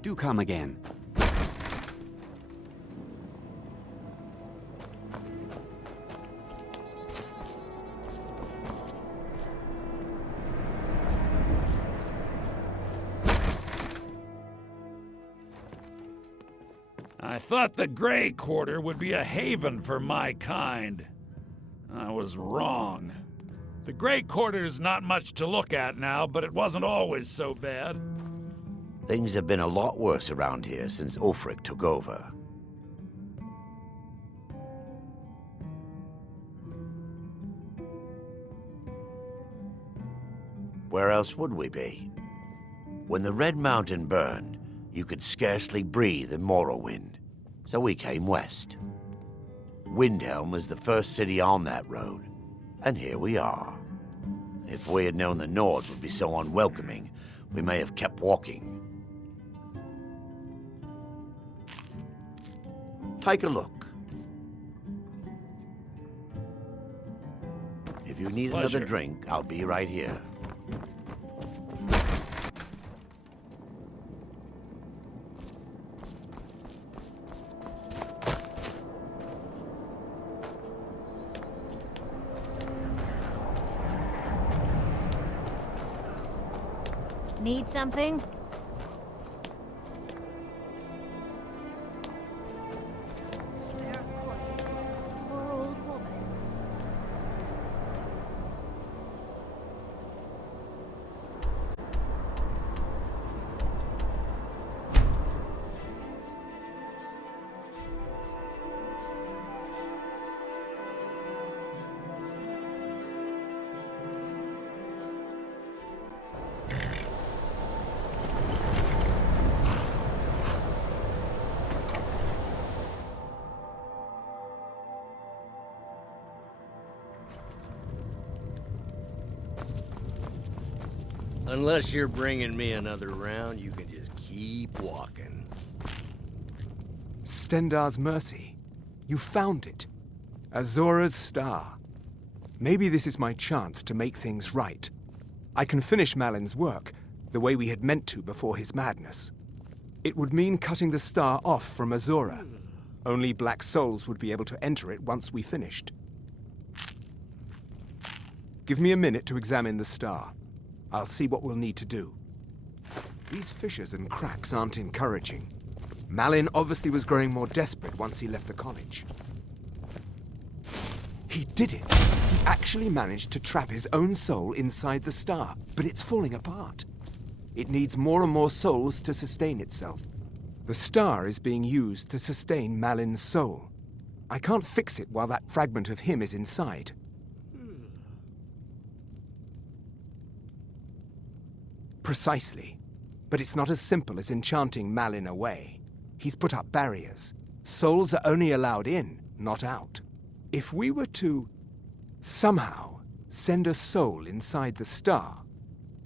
Do come again. I thought the Grey Quarter would be a haven for my kind. I was wrong. The Grey Quarter's not much to look at now, but it wasn't always so bad. Things have been a lot worse around here since Ulfric took over. Where else would we be? When the Red Mountain burned, you could scarcely breathe in Morrowind, so we came west. Windhelm was the first city on that road, and here we are. If we had known the Nords would be so unwelcoming, we may have kept walking. Take a look. If you need Pleasure. another drink, I'll be right here. Need something? Swear according to a poor old woman. Unless you're bringing me another round, you can just keep walking. Stendar's Mercy. You found it. Azora's Star. Maybe this is my chance to make things right. I can finish Malin's work, the way we had meant to before his madness. It would mean cutting the star off from Azora. Only black souls would be able to enter it once we finished. Give me a minute to examine the star. I'll see what we'll need to do. These fissures and cracks aren't encouraging. Malin obviously was growing more desperate once he left the college. He did it! He actually managed to trap his own soul inside the star, but it's falling apart. It needs more and more souls to sustain itself. The star is being used to sustain Malin's soul. I can't fix it while that fragment of him is inside. Precisely. But it's not as simple as enchanting Malin away. He's put up barriers. Souls are only allowed in, not out. If we were to somehow send a soul inside the star,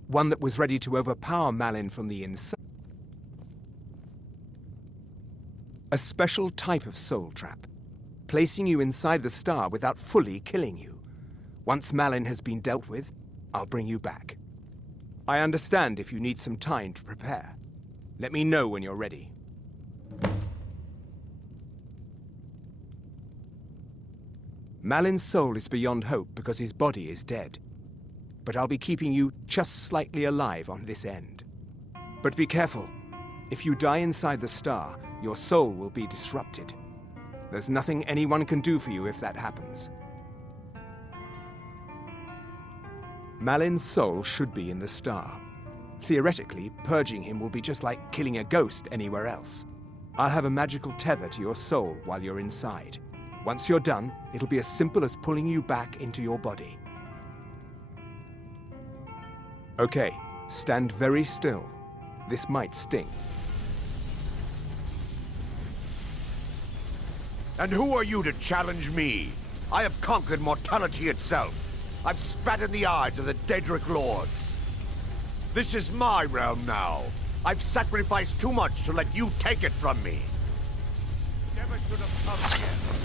one that was ready to overpower Malin from the inside, a special type of soul trap, placing you inside the star without fully killing you. Once Malin has been dealt with, I'll bring you back. I understand if you need some time to prepare. Let me know when you're ready. Malin's soul is beyond hope because his body is dead. But I'll be keeping you just slightly alive on this end. But be careful. If you die inside the star, your soul will be disrupted. There's nothing anyone can do for you if that happens. Malin's soul should be in the star. Theoretically, purging him will be just like killing a ghost anywhere else. I'll have a magical tether to your soul while you're inside. Once you're done, it'll be as simple as pulling you back into your body. Okay, stand very still. This might sting. And who are you to challenge me? I have conquered mortality itself. I've spat in the eyes of the Daedric Lords. This is my realm now. I've sacrificed too much to let you take it from me. Never should have come here.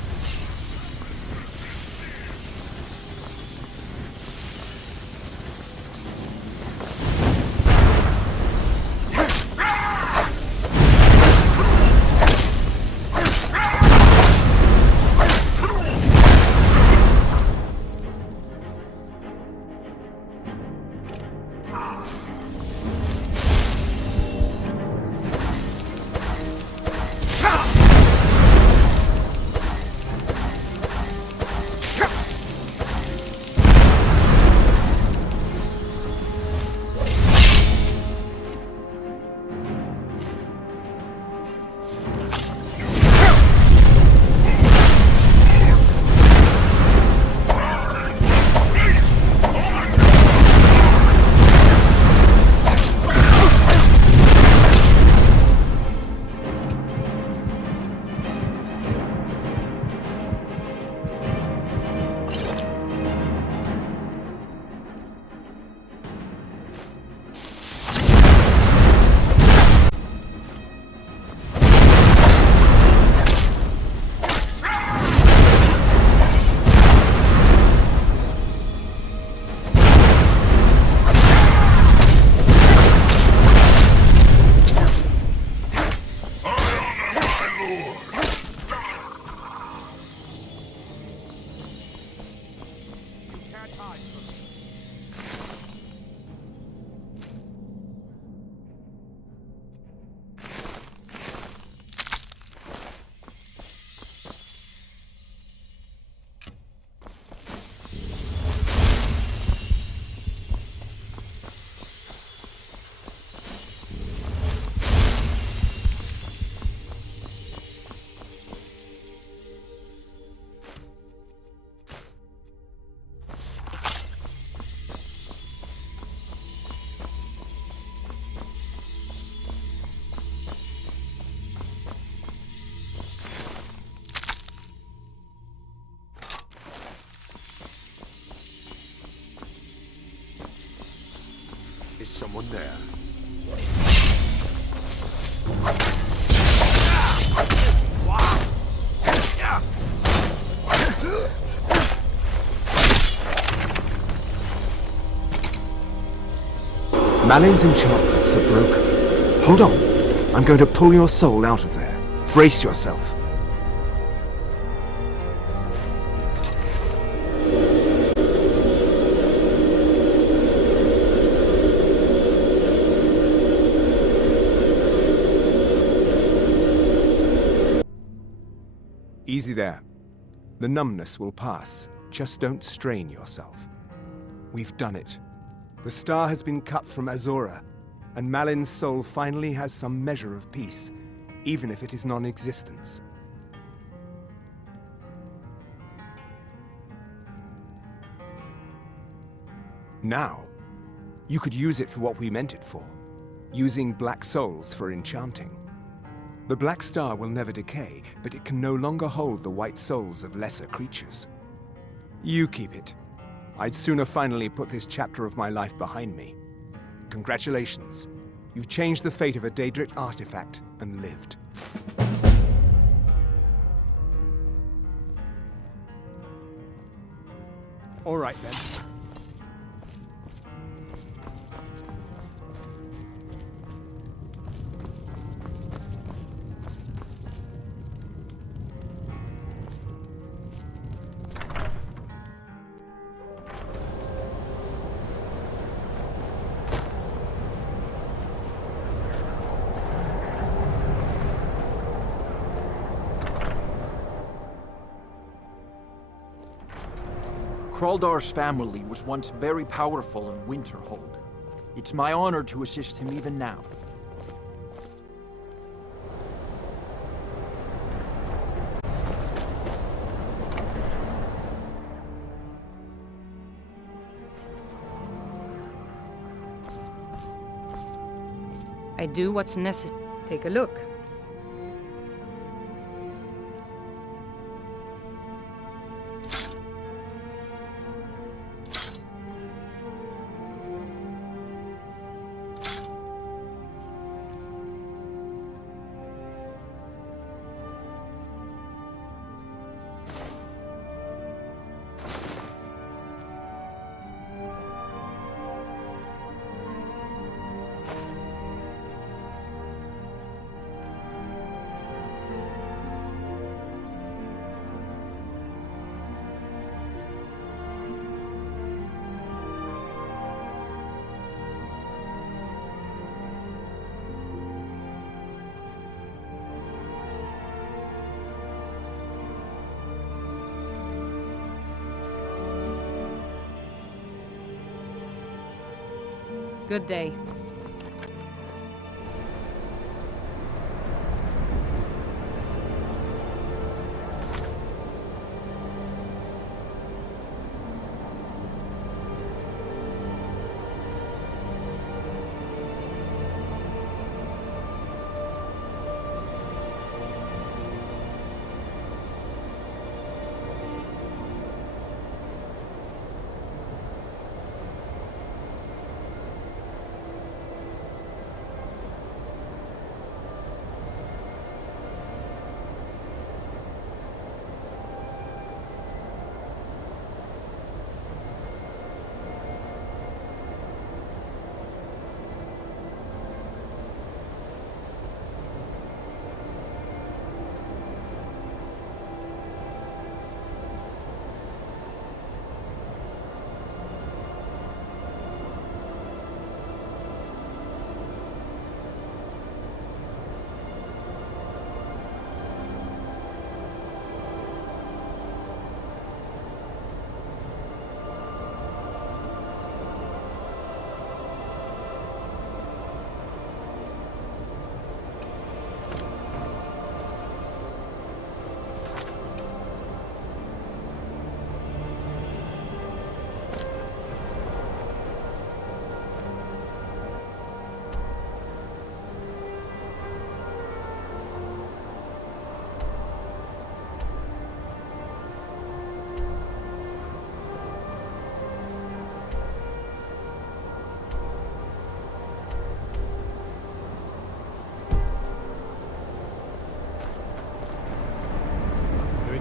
someone there. Malin's enchantments are broken. Hold on. I'm going to pull your soul out of there. Brace yourself. Easy there. The numbness will pass. Just don't strain yourself. We've done it. The star has been cut from Azora, and Malin's soul finally has some measure of peace, even if it is non-existence. Now, you could use it for what we meant it for, using black souls for enchanting. The Black Star will never decay, but it can no longer hold the white souls of lesser creatures. You keep it. I'd sooner finally put this chapter of my life behind me. Congratulations. You've changed the fate of a Daedric artifact and lived. All right, then. Kraldar's family was once very powerful in Winterhold. It's my honor to assist him even now. I do what's necessary. Take a look. Good day.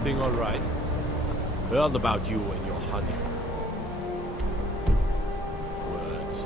everything all right? Heard about you and your hunting. Words.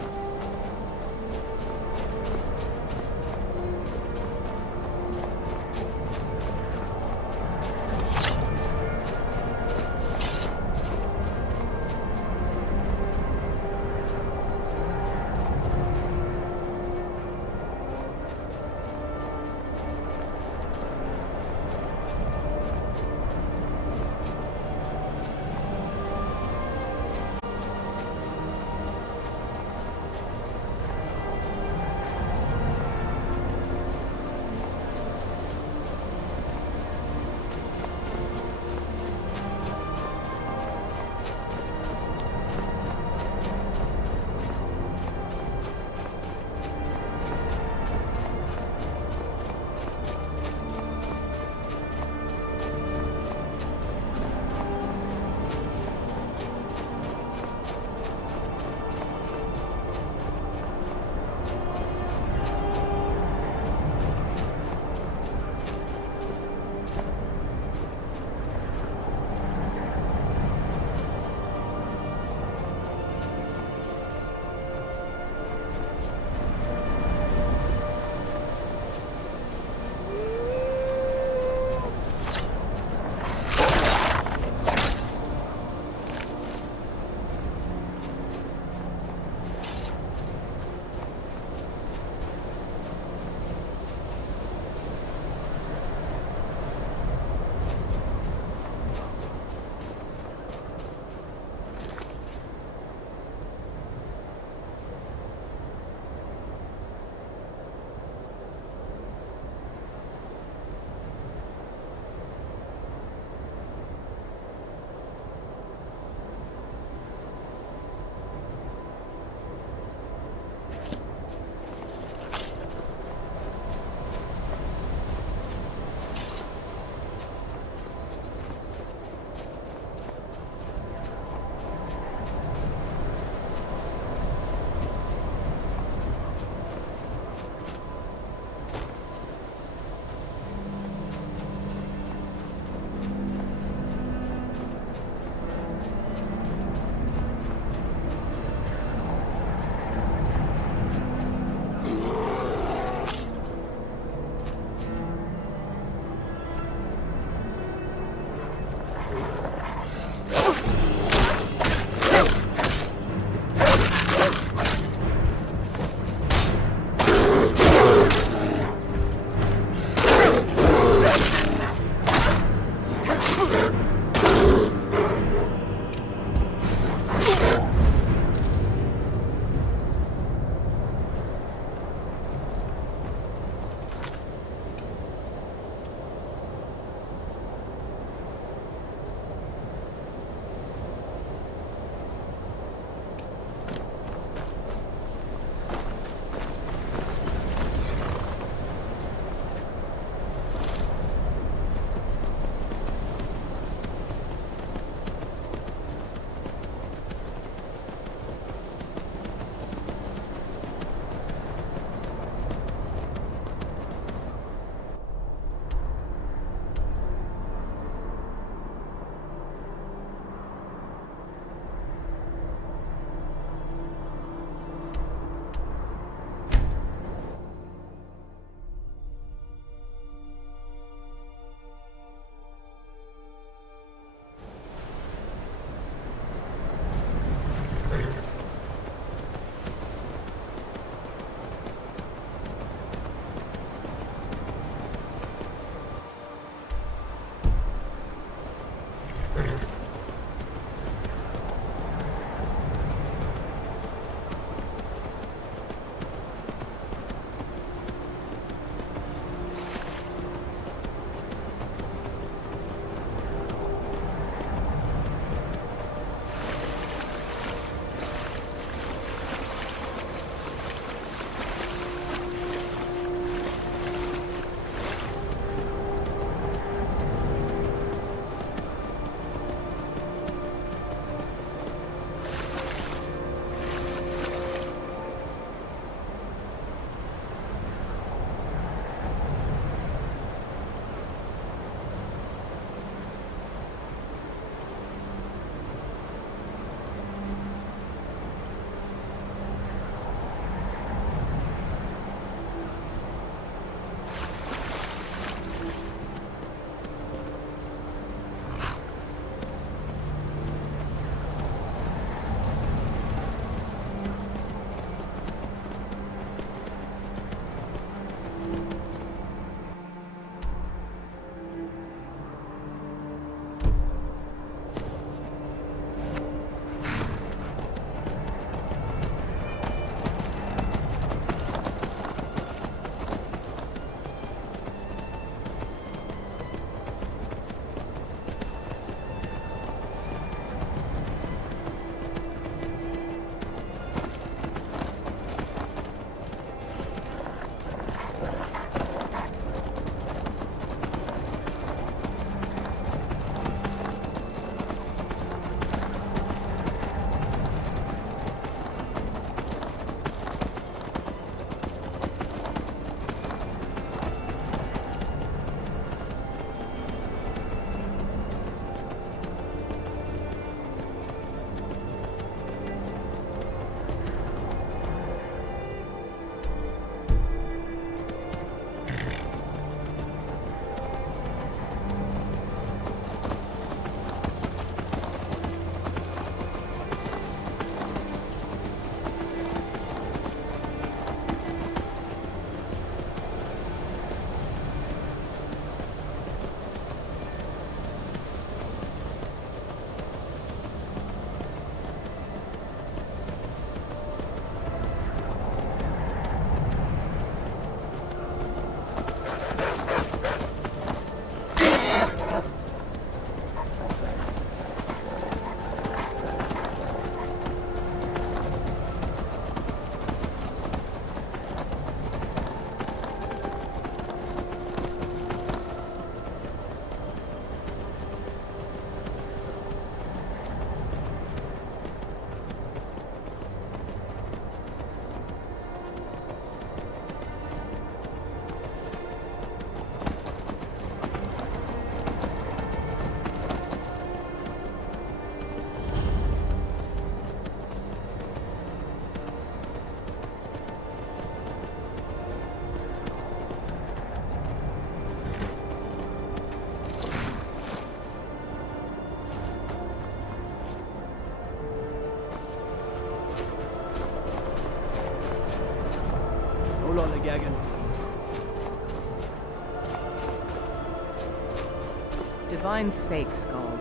Divine's sake, Skald.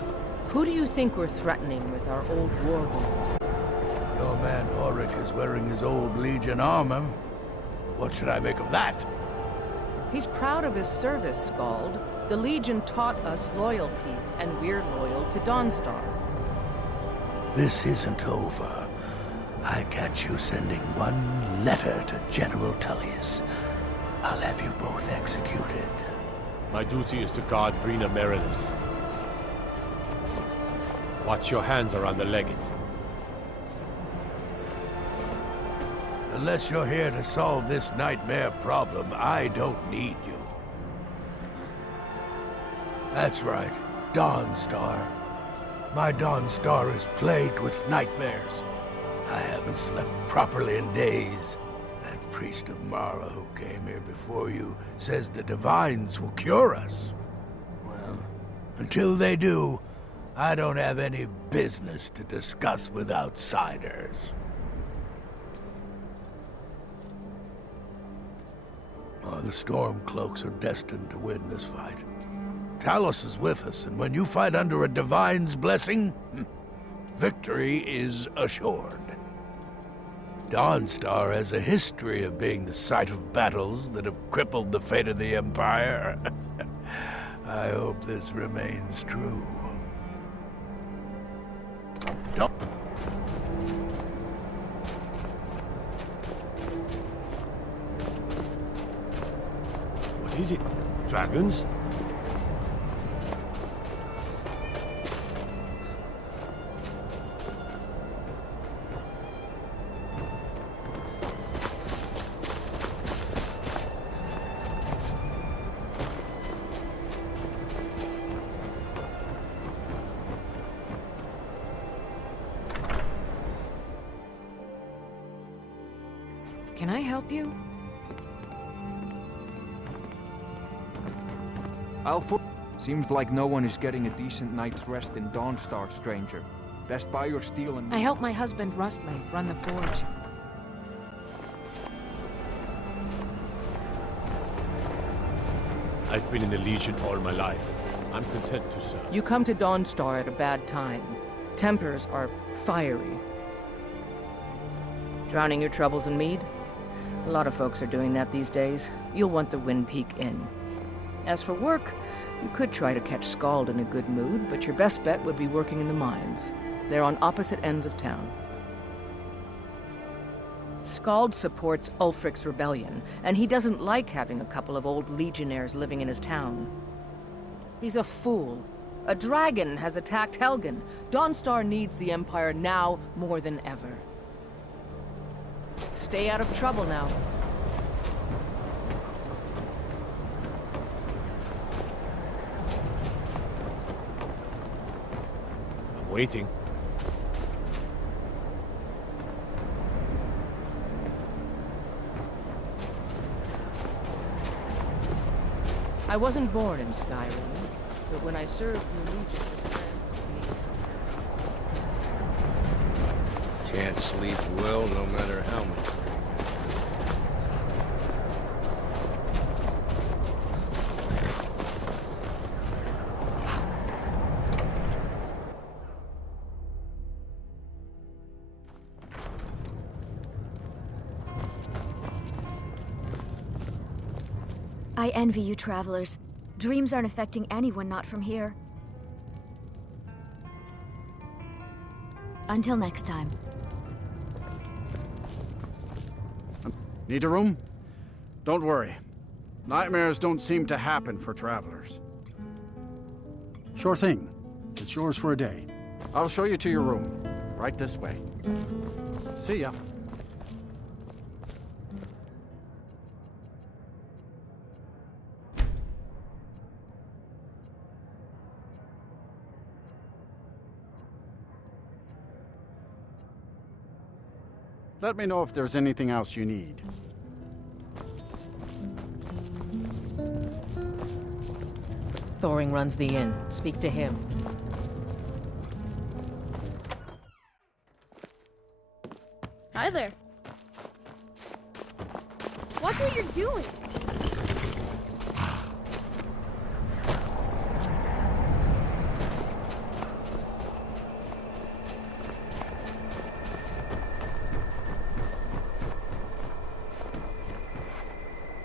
Who do you think we're threatening with our old war wounds? Your man Auric is wearing his old Legion armor. What should I make of that? He's proud of his service, Skald. The Legion taught us loyalty, and we're loyal to Dawnstar. This isn't over. I catch you sending one letter to General Tullius. I'll have you both executed. My duty is to guard Brina Merilis. Watch your hands around the legate. Unless you're here to solve this nightmare problem, I don't need you. That's right, Dawnstar. My Dawnstar is plagued with nightmares. I haven't slept properly in days. That priest of Mara who came here before you says the Divines will cure us. Well, until they do, I don't have any business to discuss with outsiders. Oh, the Stormcloaks are destined to win this fight. Talos is with us, and when you fight under a Divine's blessing, victory is assured. Dawnstar has a history of being the site of battles that have crippled the fate of the Empire. I hope this remains true. Don't... What is it? Dragons? Can I help you? Seems like no one is getting a decent night's rest in Dawnstar, stranger. Best buy your steel and... I help my husband Rustleaf run the forge. I've been in the Legion all my life. I'm content to serve. You come to Dawnstar at a bad time. Tempers are fiery. Drowning your troubles in mead? A lot of folks are doing that these days. You'll want the Wind Peak Inn. As for work, you could try to catch Skald in a good mood, but your best bet would be working in the mines. They're on opposite ends of town. Skald supports Ulfric's rebellion, and he doesn't like having a couple of old legionnaires living in his town. He's a fool. A dragon has attacked Helgen. Dawnstar needs the Empire now more than ever. Stay out of trouble now. I'm waiting. I wasn't born in Skyrim, but when I served the Legion... Can't sleep well no matter how much. I envy you travelers. Dreams aren't affecting anyone not from here. Until next time. Need a room? Don't worry. Nightmares don't seem to happen for travelers. Sure thing. It's yours for a day. I'll show you to your room. Right this way. See ya. Let me know if there's anything else you need. Thoring runs the inn. Speak to him. Hi there. Watch what you're doing.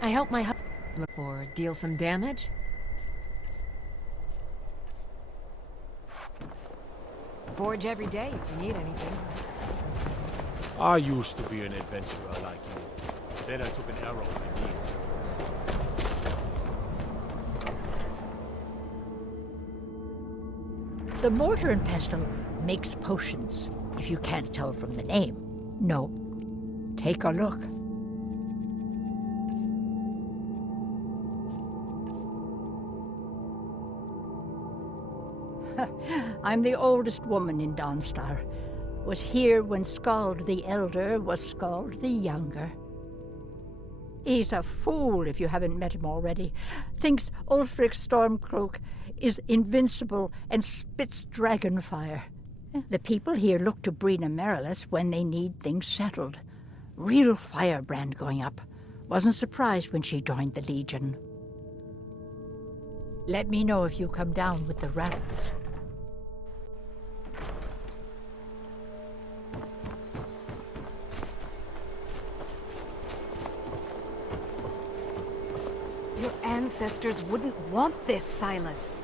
I help my husband look for deal some damage. Forge every day if you need anything. I used to be an adventurer like you. Then I took an arrow in the knee. The mortar and pestle makes potions, if you can't tell from the name. No. Take a look. I'm the oldest woman in Dawnstar. Was here when Skald the Elder was Skald the Younger. He's a fool if you haven't met him already. Thinks Ulfric Stormcloak is invincible and spits dragon fire. The people here look to Brina Merilis when they need things settled. Real firebrand going up. Wasn't surprised when she joined the Legion. Let me know if you come down with the rattles. Your ancestors wouldn't want this, Silas.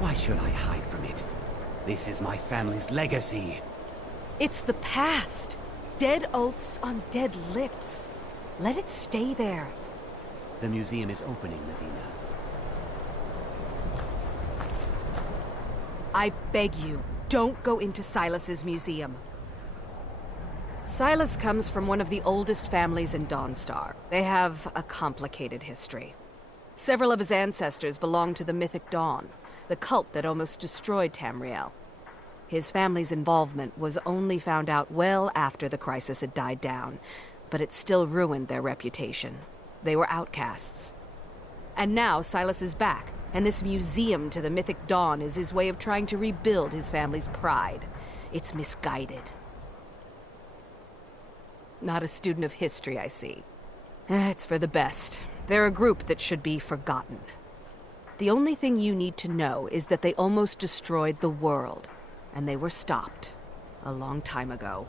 Why should I hide from it? This is my family's legacy. It's the past. Dead oaths on dead lips. Let it stay there. The museum is opening, Medina. I beg you, don't go into Silas's museum. Silas comes from one of the oldest families in Dawnstar. They have a complicated history. Several of his ancestors belonged to the Mythic Dawn, the cult that almost destroyed Tamriel. His family's involvement was only found out well after the crisis had died down, but it still ruined their reputation. They were outcasts. And now Silas is back, and this museum to the Mythic Dawn is his way of trying to rebuild his family's pride. It's misguided. Not a student of history, I see. It's for the best. They're a group that should be forgotten. The only thing you need to know is that they almost destroyed the world, and they were stopped a long time ago.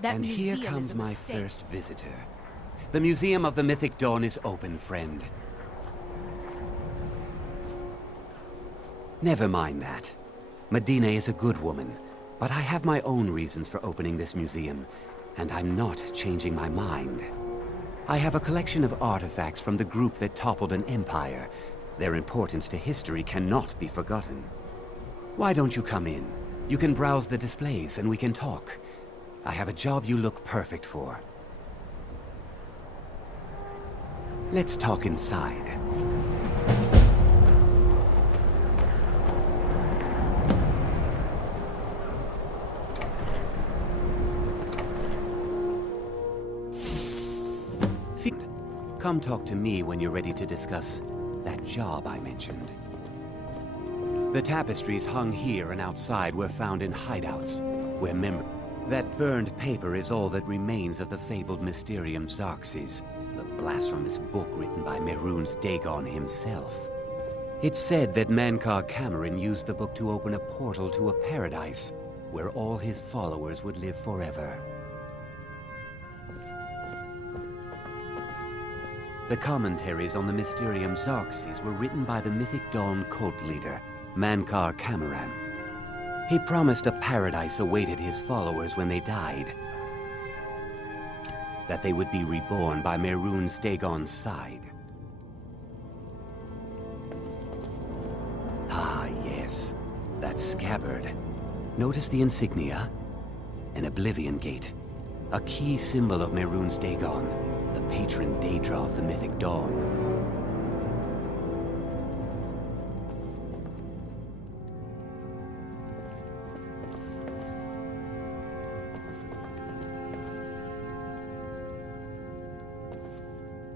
And here comes my first visitor. The Museum of the Mythic Dawn is open, friend. Never mind that. Medina is a good woman, but I have my own reasons for opening this museum, and I'm not changing my mind. I have a collection of artifacts from the group that toppled an empire. Their importance to history cannot be forgotten. Why don't you come in? You can browse the displays and we can talk. I have a job you look perfect for. Let's talk inside. Come talk to me when you're ready to discuss that job I mentioned. The tapestries hung here and outside were found in hideouts, where that burned paper is all that remains of the fabled Mysterium Xarxes, the blasphemous book written by Mehrunes Dagon himself. It's said that Mankar Cameron used the book to open a portal to a paradise, where all his followers would live forever. The commentaries on the Mysterium Xarxes were written by the Mythic Dawn cult leader, Mankar Cameron. He promised a paradise awaited his followers when they died. That they would be reborn by Mehrunes Dagon's side. Ah, yes. That scabbard. Notice the insignia? An Oblivion Gate. A key symbol of Mehrunes Dagon, the patron Daedra of the Mythic Dawn.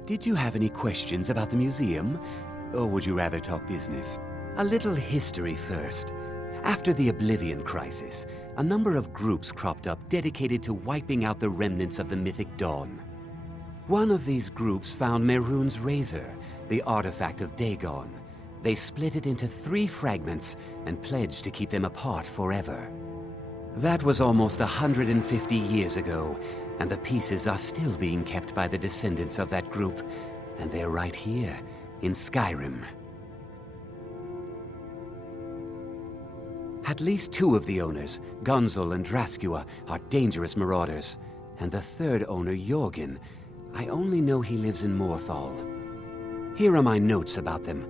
Did you have any questions about the museum? Or would you rather talk business? A little history first. After the Oblivion Crisis, a number of groups cropped up dedicated to wiping out the remnants of the Mythic Dawn. One of these groups found Mehrunes' Razor, the artifact of Dagon. They split it into 3 fragments and pledged to keep them apart forever. That was almost 150 years ago, and the pieces are still being kept by the descendants of that group. And they're right here, in Skyrim. At least two of the owners, Gunzel and Draskua, are dangerous marauders. And the third owner, Jorgen, I only know he lives in Morthal. Here are my notes about them.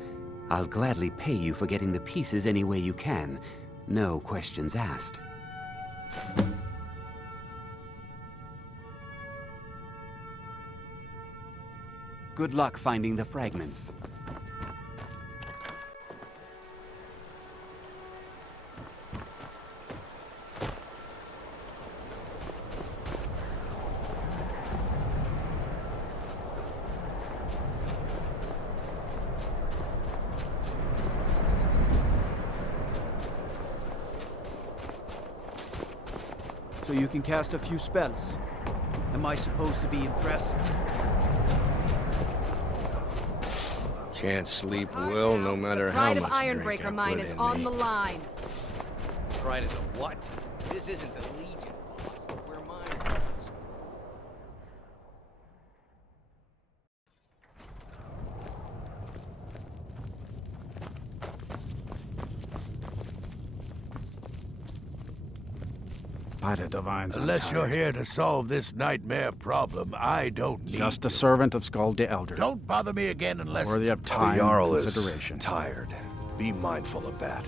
I'll gladly pay you for getting the pieces any way you can. No questions asked. Good luck finding the fragments. So you can cast a few spells. Am I supposed to be impressed? Can't sleep well no matter how much drink I mine put is in on me. the line. Pride of the what? This isn't the Legion, boss. We're mine. By the divines, I'm Unless you're tired. here to solve this nightmare problem, I don't need Just a you. servant of Skald the Elder. Don't bother me again unless Worthy it's of time The Jarl and is consideration. tired. Be mindful of that.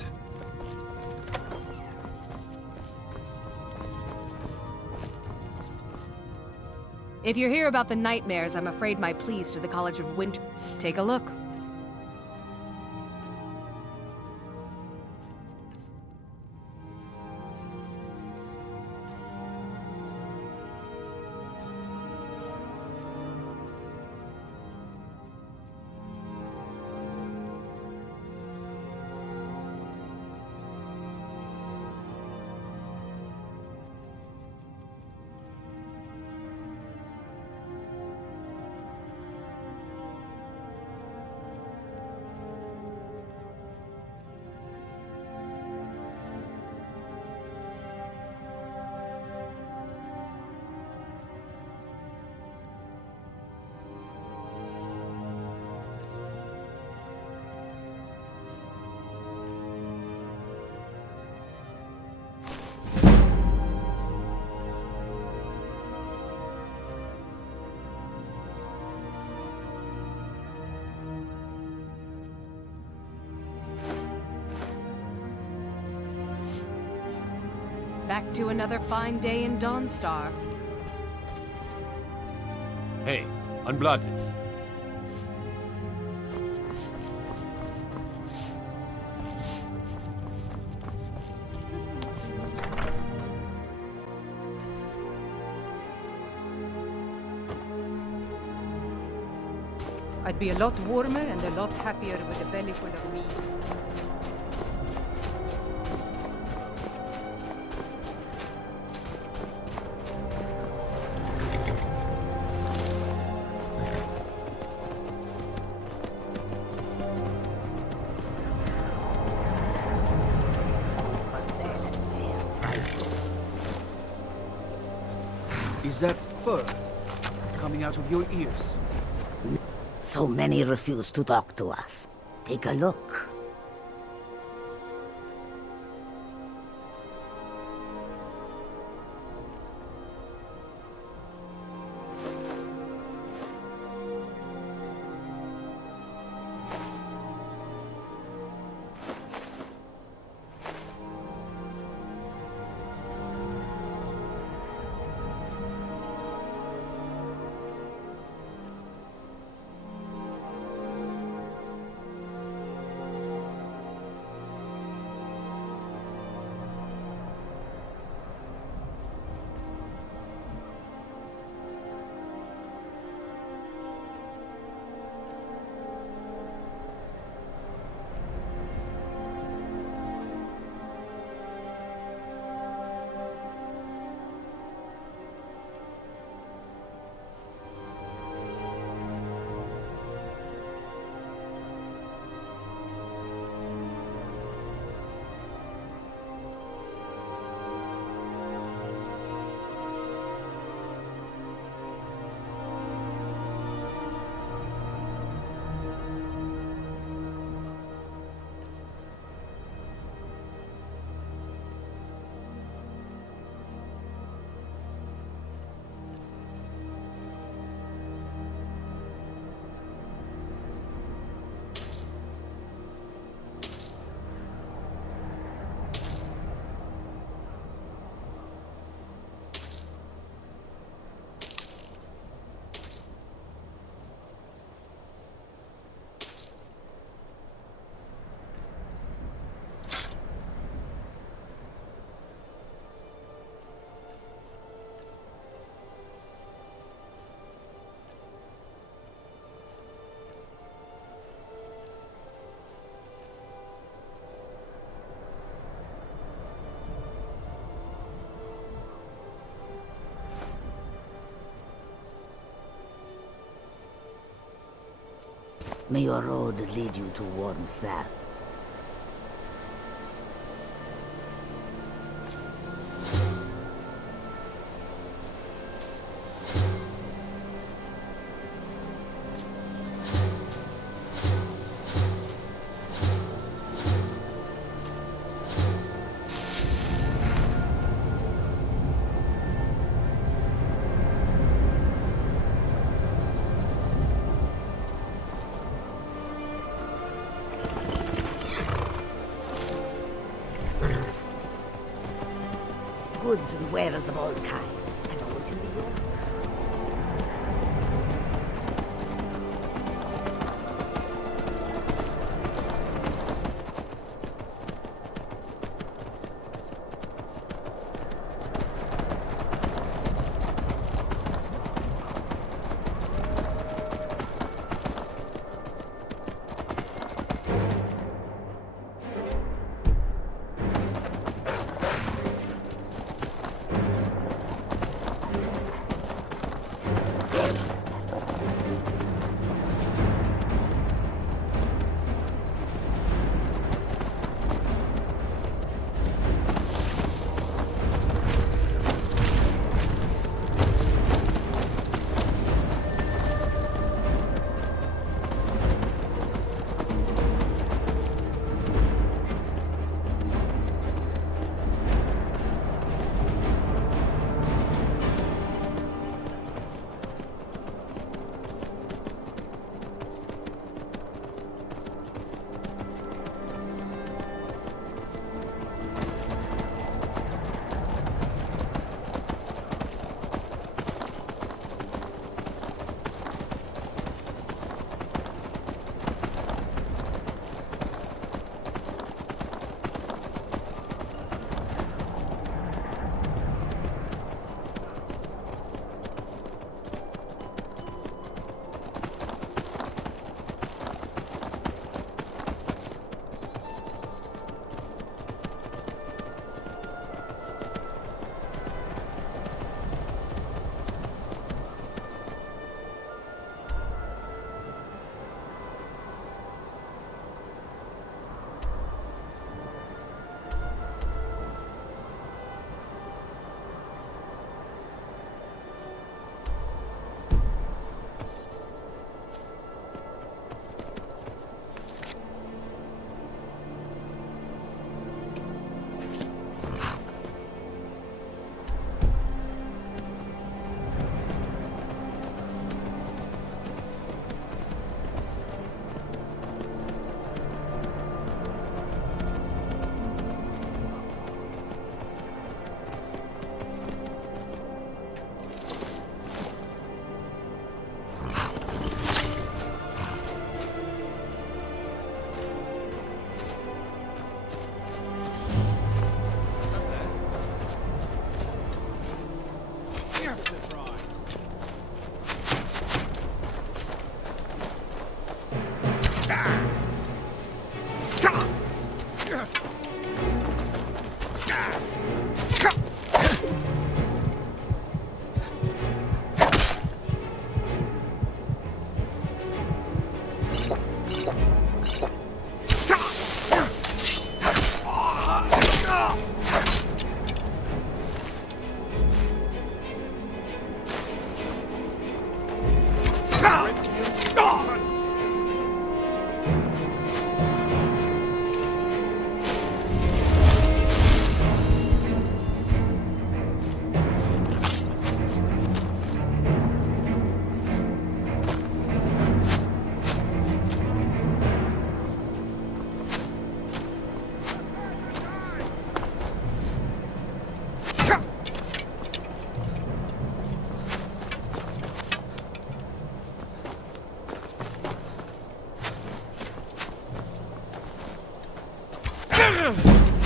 If you're here about the nightmares, I'm afraid my pleas to the College of Winter. Take a look. Back to another fine day in Dawnstar. Hey, unblotted. I'd be a lot warmer and a lot happier with a belly full of meat. Is that fur coming out of your ears? So many refuse to talk to us. Take a look. May your road lead you to warm sand. Goods and wares of all kinds, and all can be yours.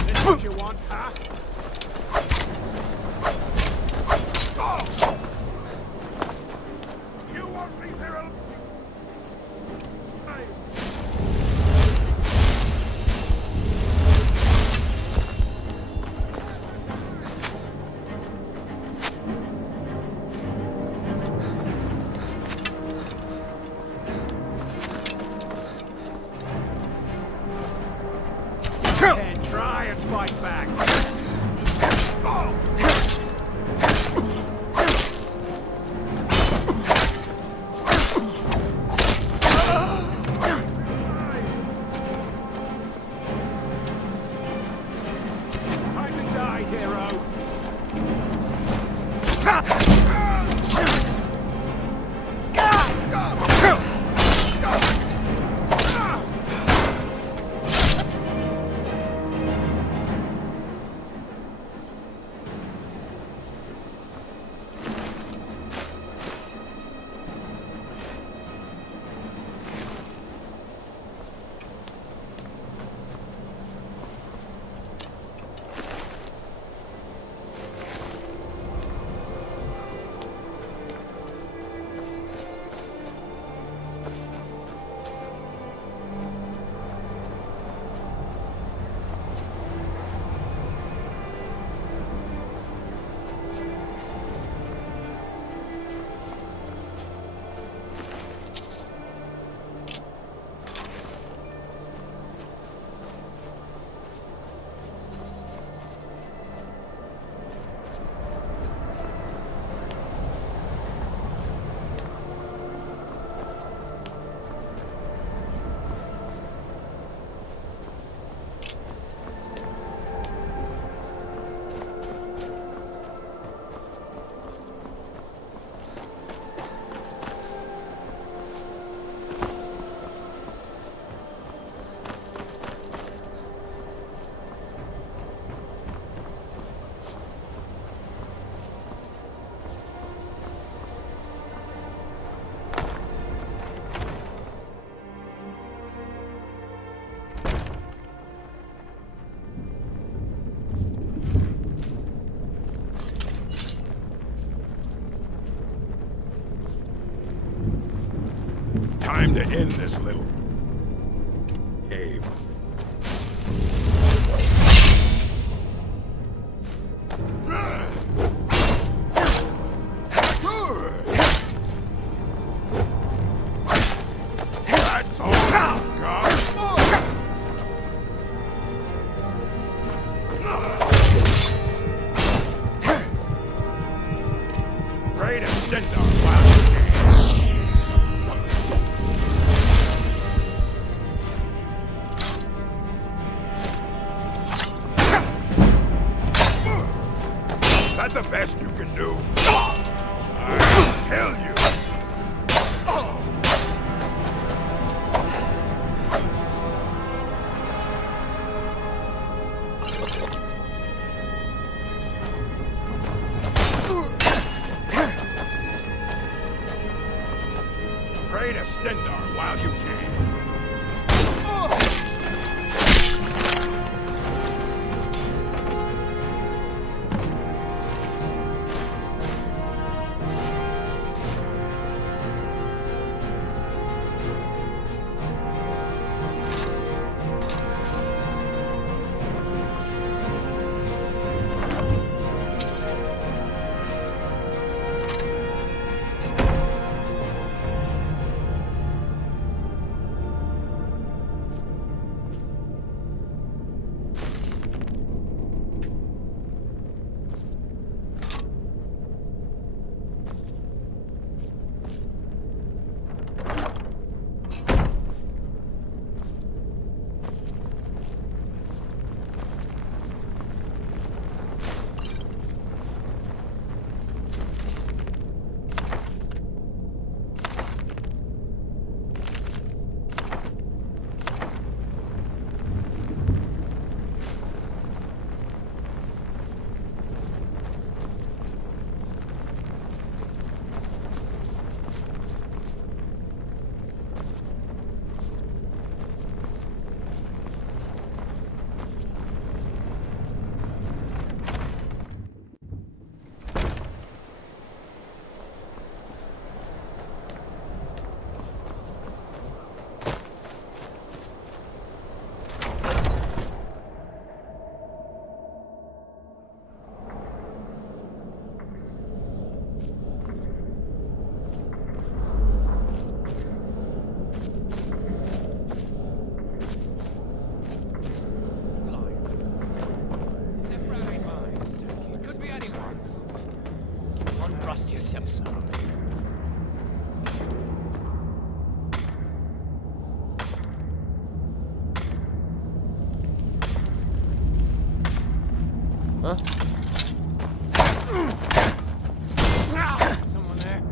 This what you want, huh? You want me here alone? fight back. Time to die, hero. Time to end this little game. That's all I've got. Great extender. That's the best you can do. I'll kill you. Pray to Stendar while you can. Huh? Someone there?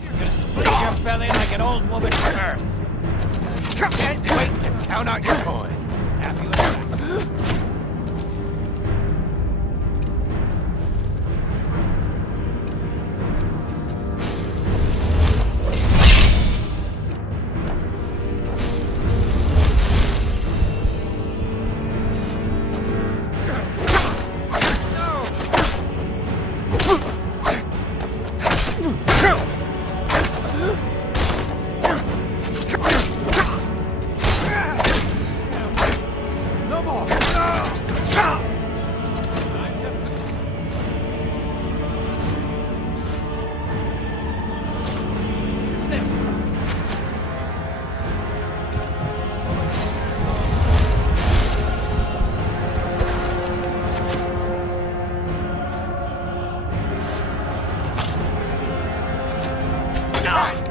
You're gonna split your belly like an old woman's purse. Can't wait to count out your coins. Happy with that? No more!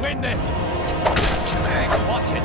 Win this! Hey, watch it!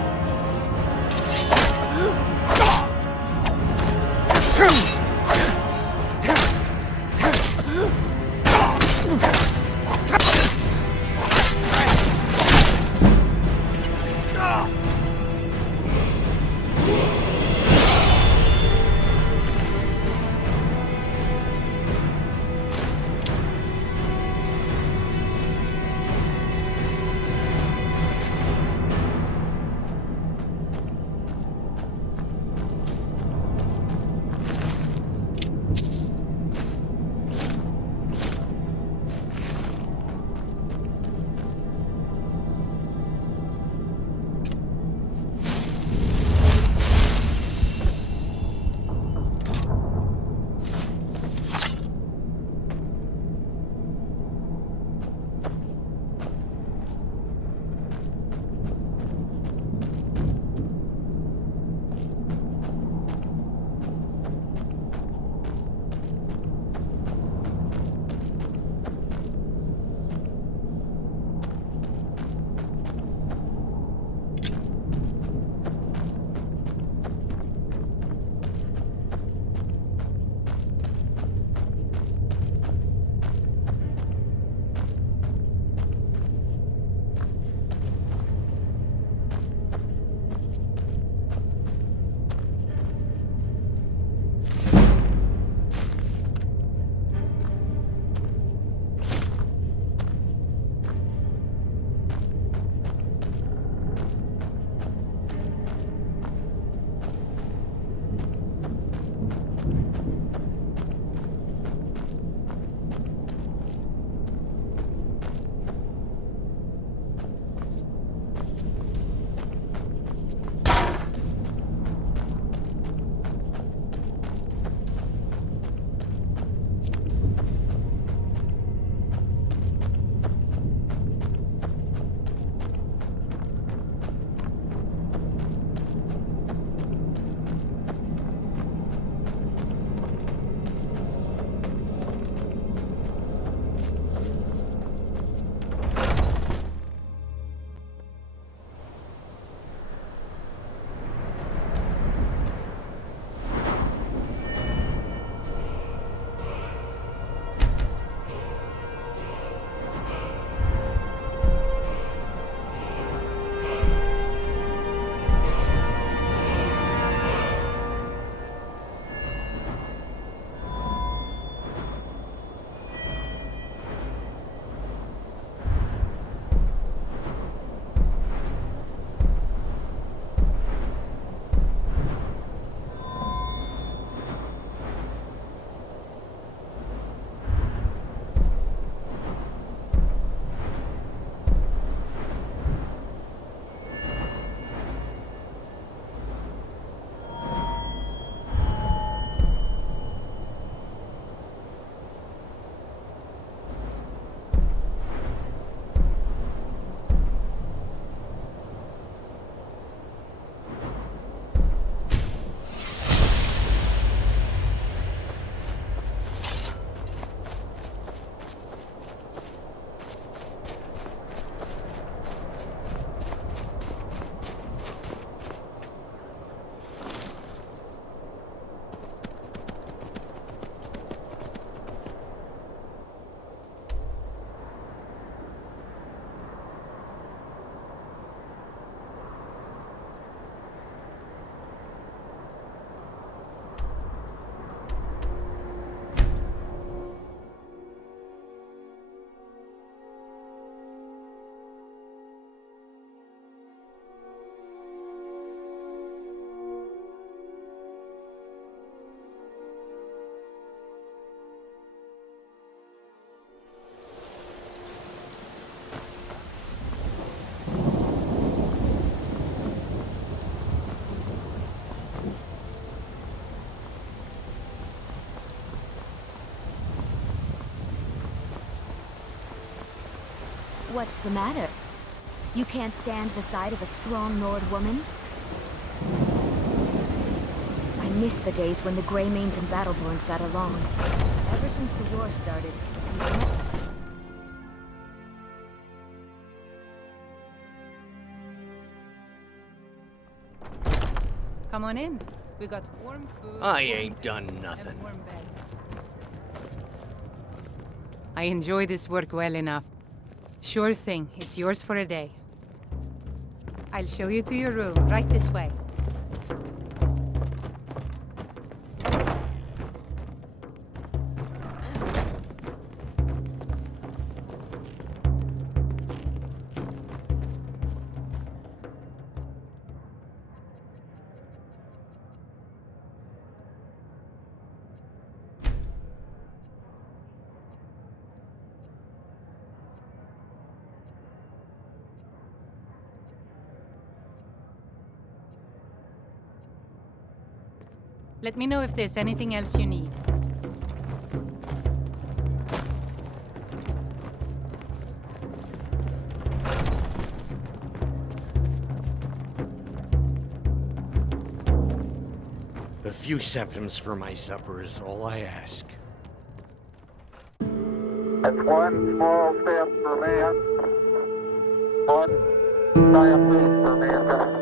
What's the matter? You can't stand the sight of a strong Nord woman? I miss the days when the Greymanes and Battleborns got along. Ever since the war started, Come on in. We got warm food. I ain't done nothing. And warm beds. I enjoy this work well enough. Sure thing. It's yours for a day. I'll show you to your room, right this way. Let me know if there's anything else you need. A few symptoms for my supper is all I ask. It's one small step for man, one giant leap for mankind.